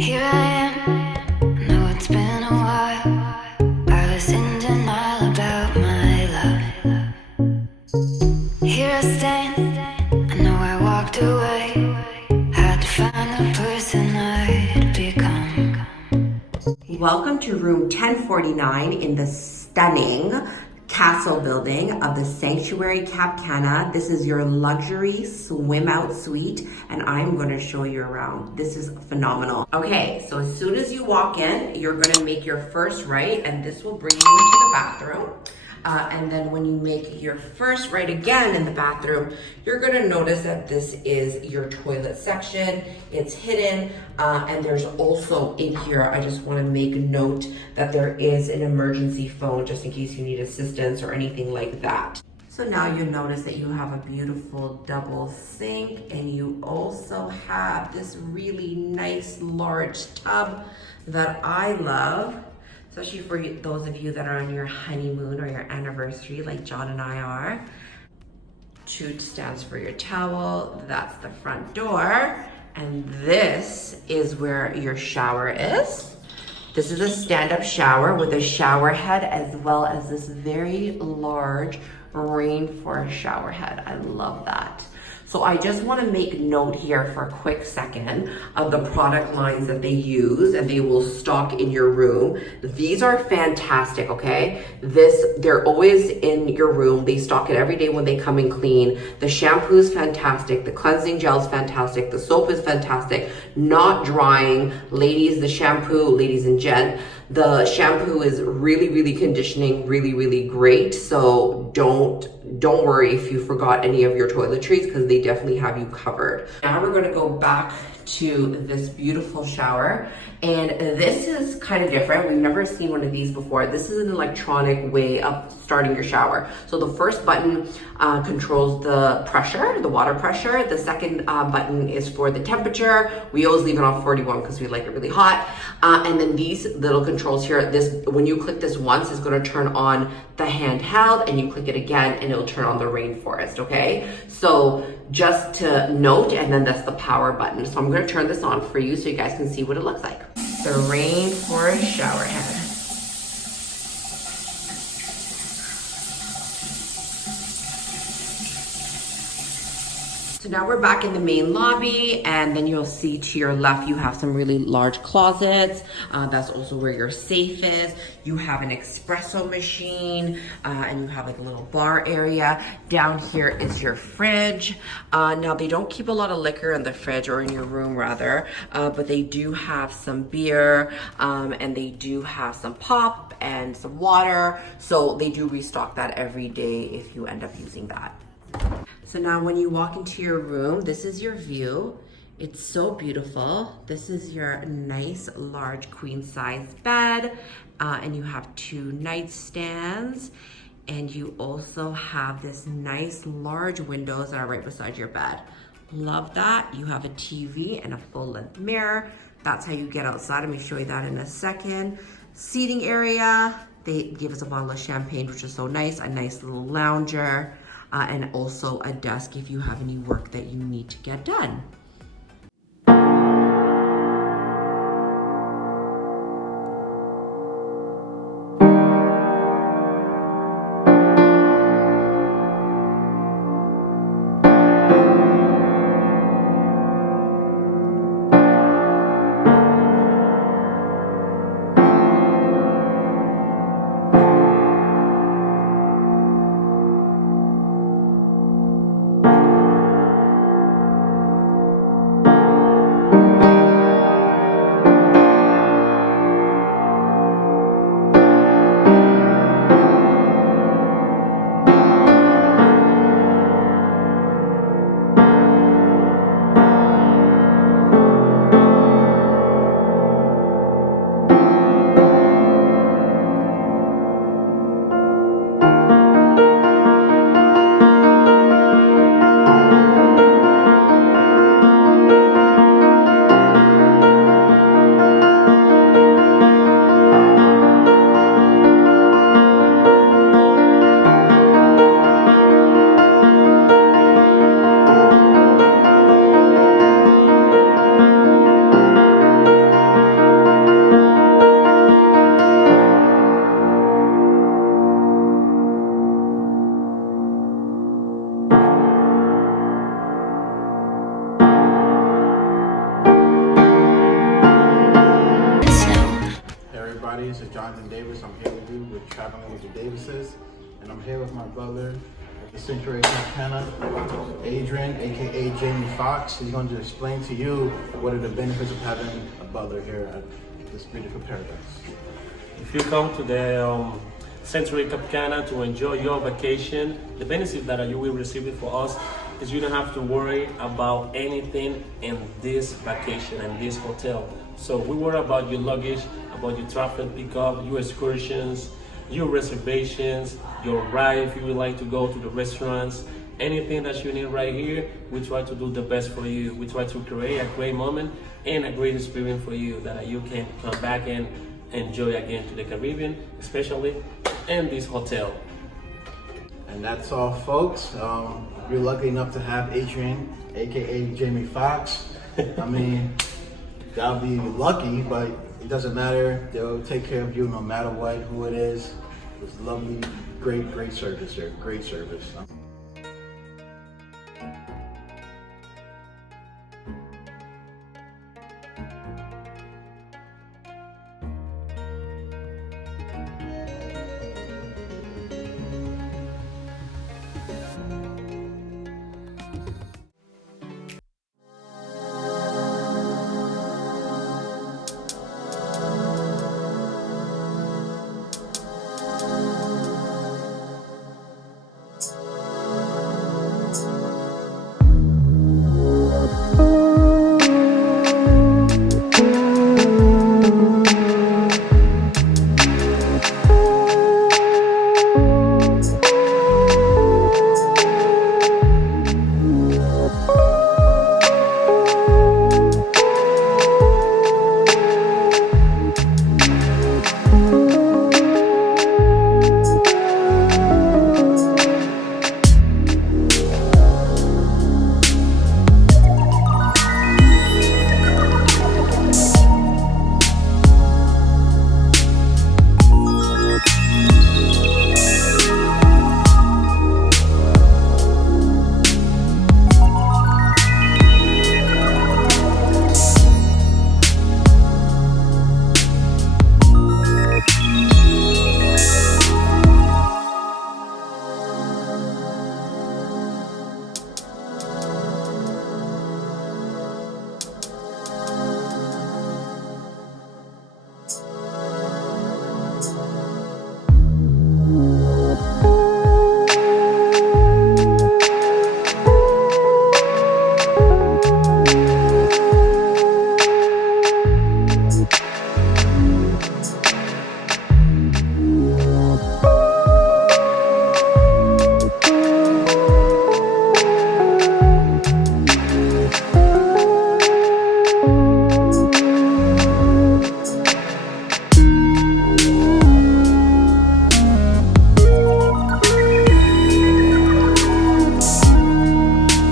Here I am, know it's been a while. I was in denial about my love. Here I stand, I know I walked away. Had to find the person I'd become. Welcome to room 1049 in the stunning castle building of the Sanctuary Cap Cana. This is your luxury swim out suite, and I'm going to show you around. This is phenomenal. Okay, so as soon as you walk in, you're going to make your first right, and this will bring you into the bathroom. And then when you make your first right again in the bathroom, you're gonna notice that this is your toilet section. It's hidden, and there's also in here, I just wanna make note that there is an emergency phone just in case you need assistance or anything like that. So now you notice that you have a beautiful double sink, and you also have this really nice large tub that I love. Especially for those of you that are on your honeymoon or your anniversary like John and I are. T.W.T stands for your towel. That's the front door. And this is where your shower is. This is a stand-up shower with a shower head as well as this very large rainforest shower head. I love that. So I just want to make note here for a quick second of the product lines that they use and they will stock in your room. These are fantastic, okay? They're always in your room. They stock it every day when they come and clean. The shampoo is fantastic. The cleansing gel is fantastic. The soap is fantastic. Not drying. Ladies, the shampoo, ladies and gent, the shampoo is really, really conditioning, really, really great. So don't worry if you forgot any of your toiletries because they definitely have you covered. Now we're going to go back to this beautiful shower, and this is kind of different. We've never seen one of these before. This is an electronic way of starting your shower. So the first button controls the pressure, the water pressure. The second button is for the temperature. We always leave it on 41 because we like it really hot. And then these little controls here, when you click this once, it's going to turn on the handheld, and you click it again and it'll turn on the rainforest, okay? So just to note, and then that's the power button. So I'm going to turn this on for you so you guys can see what it looks like. The rainforest shower head. So now we're back in the main lobby, and then you'll see to your left you have some really large closets. That's also where your safe is. You have an espresso machine, and you have like a little bar area. Down here is your fridge. Now they don't keep a lot of liquor in the fridge, or in your room rather, but they do have some beer, and they do have some pop and some water. So they do restock that every day if you end up using that. So now when you walk into your room, this is your view. It's so beautiful. This is your nice large queen size bed, and you have 2 nightstands, and you also have this nice large windows that are right beside your bed. Love that. You have a TV and a full length mirror. That's how you get outside. Let me show you that in a second. Seating area. They give us a bottle of champagne, which is so nice. A nice little lounger. And also a desk if you have any work that you need to get done. This is Jonathan Davis. I'm here with you. We're traveling with the Davises, and I'm here with my brother at the Sanctuary Cap Cana, Adrian, aka Jamie Foxx. He's going to explain to you what are the benefits of having a butler here at this beautiful paradise. If you come to the Sanctuary Cap Cana to enjoy your vacation, the benefit that you will receive it for us is you don't have to worry about anything in this vacation and this hotel. So we worry about your luggage, about your traffic pickup, your excursions, your reservations, your ride if you would like to go to the restaurants, anything that you need right here. We try to do the best for you. We try to create a great moment and a great experience for you that you can come back and enjoy again to the Caribbean, especially in this hotel. And that's all, folks. You're lucky enough to have Adrian, aka Jamie Foxx. I mean, gotta be lucky, but it doesn't matter. They'll take care of you no matter what, who it is. It's lovely, great service here. Great service.